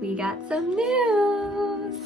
we got some news.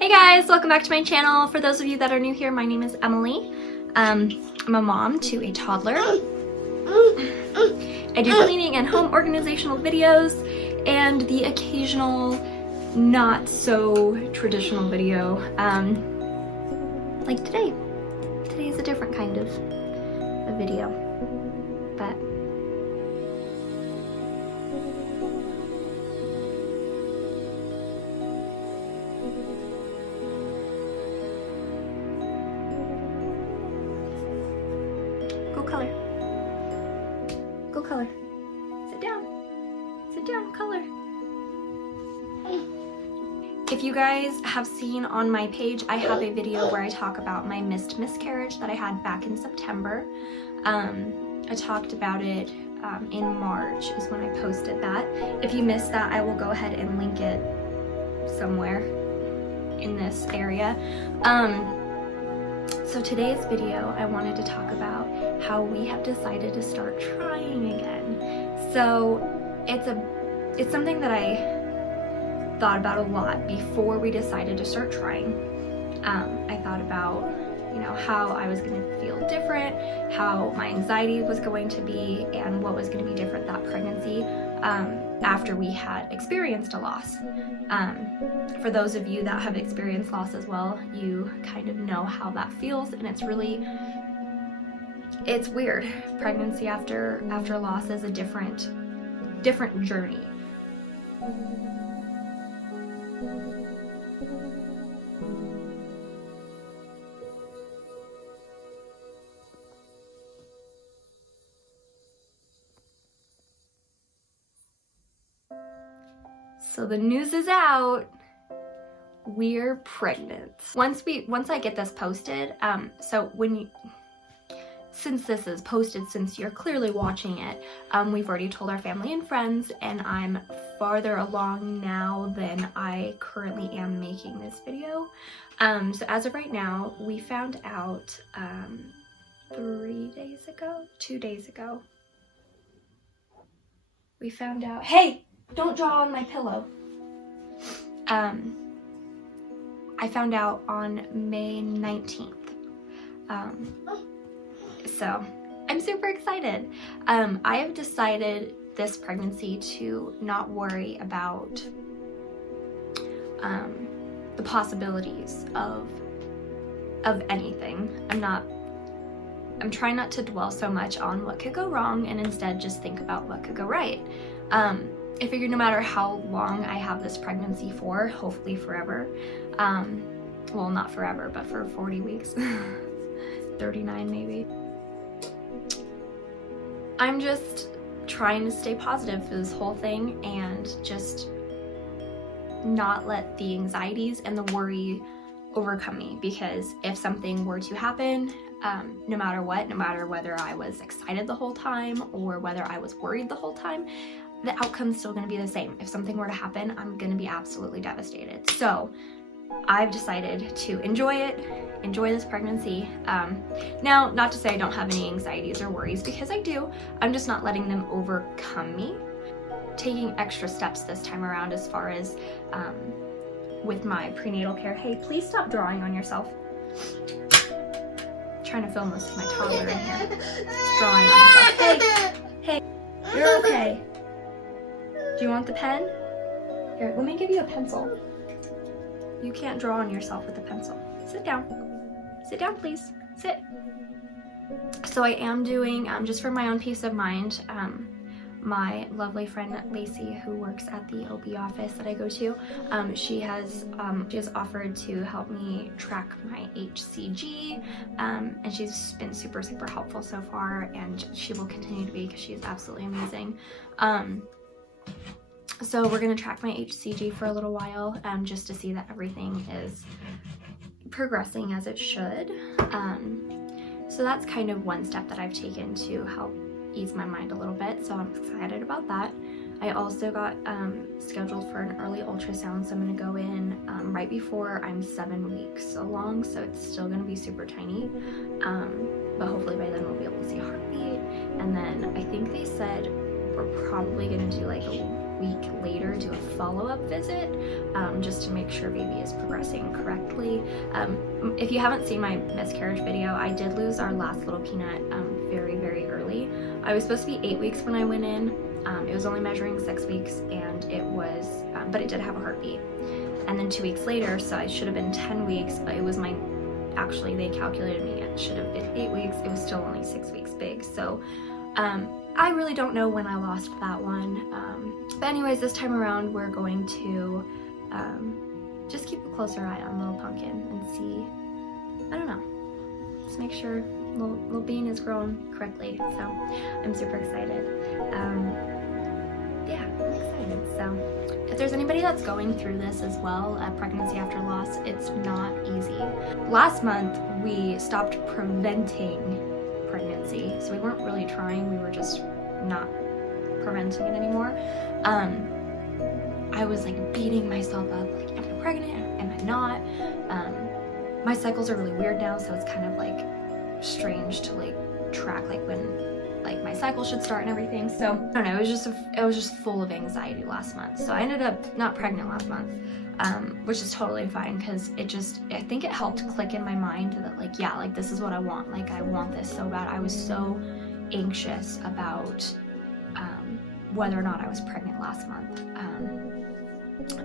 Hey guys, welcome back to my channel. For those of you that are new here, my name is Emily. I'm a mom to a toddler. I do cleaning and home organizational videos and the occasional not so traditional video, like today. Today is a different kind of a video, but go color. Go color. Sit down. Sit down, color. If you guys have seen on my page, I have a video where I talk about my missed miscarriage that I had back in September. I talked about it in March is when I posted that. If you missed that, I will go ahead and link it somewhere in this area. So today's video, I wanted to talk about how we have decided to start trying again. So it's something that I thought about a lot before we decided to start trying. I thought about, how I was going to feel different, how my anxiety was going to be, and what was going to be different that pregnancy after we had experienced a loss. For those of you that have experienced loss as well, you kind of know how that feels, and it's weird. Pregnancy after loss is a different journey. So the news is out. We're pregnant. Once I get this posted, so since this is posted, since you're clearly watching it, we've already told our family and friends, and I'm farther along now than I currently am making this video. So as of right now, we found out 2 days ago. We found out, hey, don't draw on my pillow. I found out on May 19th. So I'm super excited. I have decided this pregnancy to not worry about the possibilities of anything. I'm trying not to dwell so much on what could go wrong and instead just think about what could go right. I figured no matter how long I have this pregnancy for, hopefully forever, well, not forever, but for 40 weeks, 39 maybe, I'm just trying to stay positive for this whole thing and just not let the anxieties and the worry overcome me, because if something were to happen, no matter whether I was excited the whole time or whether I was worried the whole time, the outcome's still going to be the same. If something were to happen, I'm going to be absolutely devastated. So I've decided to enjoy this pregnancy. Now, not to say I don't have any anxieties or worries, because I do. I'm just not letting them overcome me. Taking extra steps this time around as far as with my prenatal care. Hey, please stop drawing on yourself. I'm trying to film this with my toddler in here. It's drawing on himself. Hey, you're okay. Do you want the pen? Here, let me give you a pencil. You can't draw on yourself with a pencil. Sit down. Sit down, please. Sit. So I am doing, just for my own peace of mind, my lovely friend Lacey, who works at the OB office that I go to, she has offered to help me track my HCG, and she's been super, super helpful so far, and she will continue to be because she is absolutely amazing. So we're going to track my HCG for a little while, just to see that everything is progressing as it should. So that's kind of one step that I've taken to help ease my mind a little bit, so I'm excited about that. I also got scheduled for an early ultrasound, so I'm going to go in right before I'm 7 weeks along, so it's still going to be super tiny. but hopefully by then we'll be able to see a heartbeat. And then I think they said we're probably gonna do like a week later, do a follow-up visit, just to make sure baby is progressing correctly. If you haven't seen my miscarriage video, I did lose our last little peanut very, very early. I was supposed to be 8 weeks when I went in. It was only measuring 6 weeks, and it was, but it did have a heartbeat. And then 2 weeks later, so I should have been 10 weeks, but it was actually they calculated me, it should have been 8 weeks. It was still only 6 weeks big. So I really don't know when I lost that one. But anyways, this time around, we're going to just keep a closer eye on little Pumpkin and see, I don't know, just make sure little bean is growing correctly. So I'm super excited. Yeah, I'm excited. So if there's anybody that's going through this as well, pregnancy after loss, it's not easy. Last month, we stopped preventing pregnancy, so we weren't really trying, we were just not preventing it anymore. I was like beating myself up, like, am I pregnant, am I not? My cycles are really weird now, so it's kind of like strange to like track like when like my cycle should start and everything. So I don't know, it was just full of anxiety last month. So I ended up not pregnant last month, which is totally fine, because I think it helped click in my mind that like, yeah, like this is what I want. Like I want this so bad. I was so anxious about whether or not I was pregnant last month.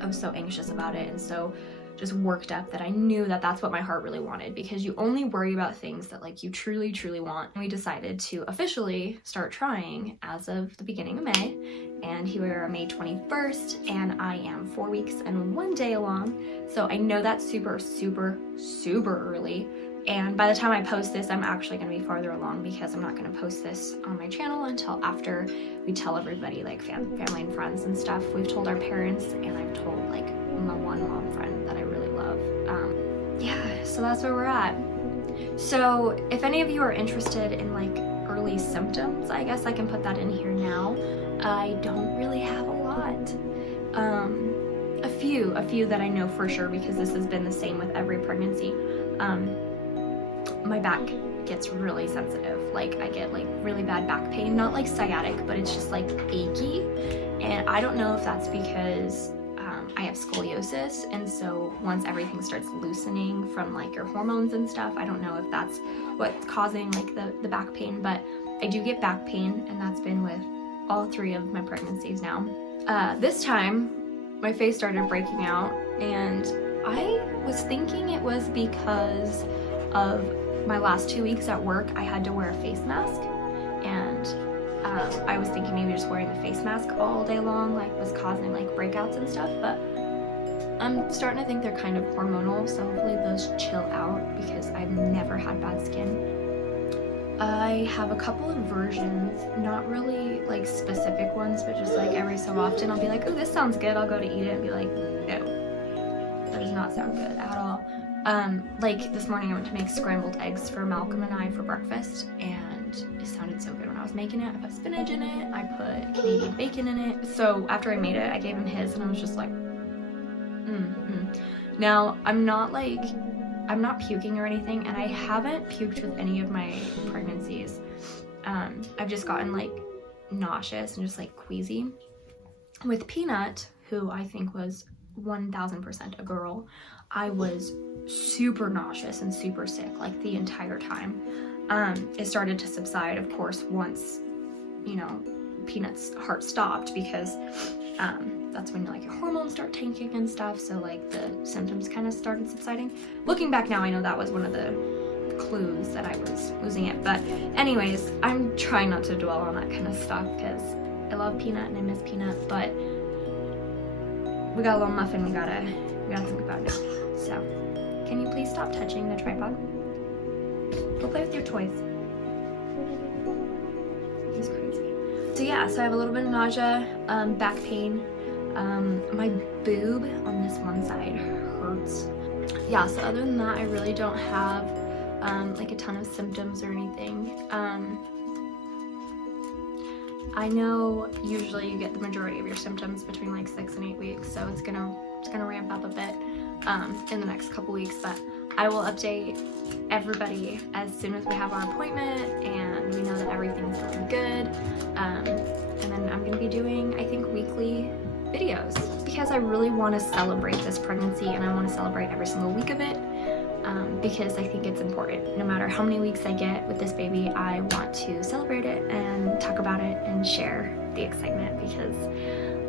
I was so anxious about it, and so just worked up that I knew that that's what my heart really wanted, because you only worry about things that like you truly, truly want. And we decided to officially start trying as of the beginning of May, and here we are on May 21st, and I am 4 weeks and 1 day along. So I know that's super, super, super early. And by the time I post this, I'm actually going to be farther along, because I'm not going to post this on my channel until after we tell everybody, like family and friends and stuff. We've told our parents, and I've told like my one mom friend that I really love. Yeah, so that's where we're at. So if any of you are interested in like early symptoms, I guess I can put that in here now. I don't really have a lot. A few that I know for sure, because this has been the same with every pregnancy. My back gets really sensitive. Like I get like really bad back pain, not like sciatic, but it's just like achy. And I don't know if that's because I have scoliosis, and so once everything starts loosening from like your hormones and stuff, I don't know if that's what's causing like the back pain, but I do get back pain, and that's been with all 3 of my pregnancies now. This time my face started breaking out, and I was thinking it was because of my last 2 weeks at work. I had to wear a face mask, and I was thinking maybe just wearing the face mask all day long like was causing like breakouts and stuff, but I'm starting to think they're kind of hormonal, so hopefully those chill out, because I've never had bad skin. I have a couple of versions, not really like specific ones, but just like every so often I'll be like, oh, this sounds good, I'll go to eat it and be like, no, that does not sound good at all. Like this morning I went to make scrambled eggs for Malcolm and I for breakfast, and it sounded so good when I was making it. I put spinach in it, I put Canadian bacon in it. So after I made it, I gave him his, and I was just like, Now, I'm not puking or anything, and I haven't puked with any of my pregnancies. I've just gotten like nauseous and just like queasy. With Peanut, who I think was 1000% a girl, I was super nauseous and super sick like the entire time. It started to subside, of course, once, you know, Peanut's heart stopped, because that's when like your hormones start tanking and stuff, so like the symptoms kind of started subsiding. Looking back now, I know that was one of the clues that I was losing it, but anyways, I'm trying not to dwell on that kind of stuff, because I love Peanut and I miss Peanut, but we got a little muffin we gotta think about now. So can you please stop touching the tripod? Go play with your toys. He's crazy. So yeah, so I have a little bit of nausea, back pain. My boob on this one side hurts. Yeah, so other than that, I really don't have like a ton of symptoms or anything. I know usually you get the majority of your symptoms between like 6 and 8 weeks, so it's gonna ramp up a bit in the next couple weeks, but I will update everybody as soon as we have our appointment and we know that everything's going good. And then I'm going to be doing, I think, weekly videos because I really want to celebrate this pregnancy and I want to celebrate every single week of it. Because I think it's important. No matter how many weeks I get with this baby, I want to celebrate it and talk about it and share the excitement because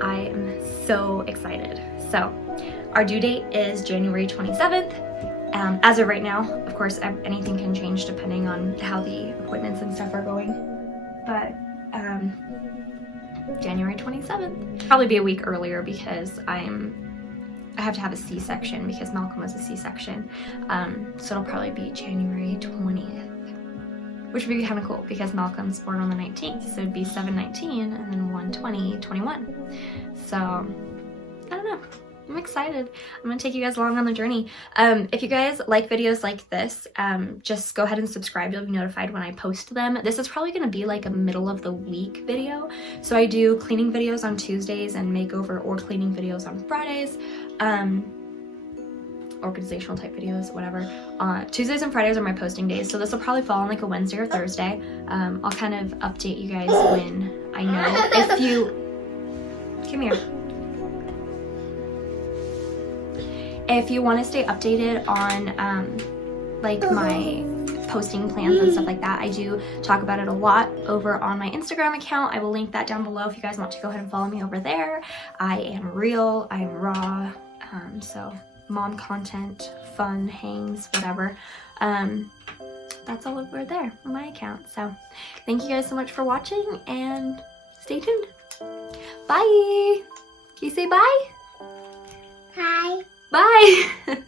I am so excited. So our due date is January 27th. As of right now, of course, anything can change depending on how the appointments and stuff are going. But January 27th. Probably be a week earlier because I have to have a C-section because Malcolm was a C-section. So it'll probably be January 20th, which would be kind of cool because Malcolm's born on the 19th. So it'd be 7/19 and then 1/20/21. So I don't know. I'm excited. I'm gonna take you guys along on the journey. If you guys like videos like this, just go ahead and subscribe. You'll be notified when I post them. This is probably gonna be like a middle of the week video. So I do cleaning videos on Tuesdays and makeover or cleaning videos on Fridays. Organizational type videos, whatever. Tuesdays and Fridays are my posting days. So this will probably fall on like a Wednesday or Thursday. I'll kind of update you guys when I know. If you, come here. If you want to stay updated on like my posting plans and stuff like that, I do talk about it a lot over on my Instagram account. I will link that down below if you guys want to go ahead and follow me over there. I am real, I am raw, so mom content, fun, hangs, whatever. That's all over there on my account. So thank you guys so much for watching and stay tuned. Bye! Can you say bye? Hi. Bye!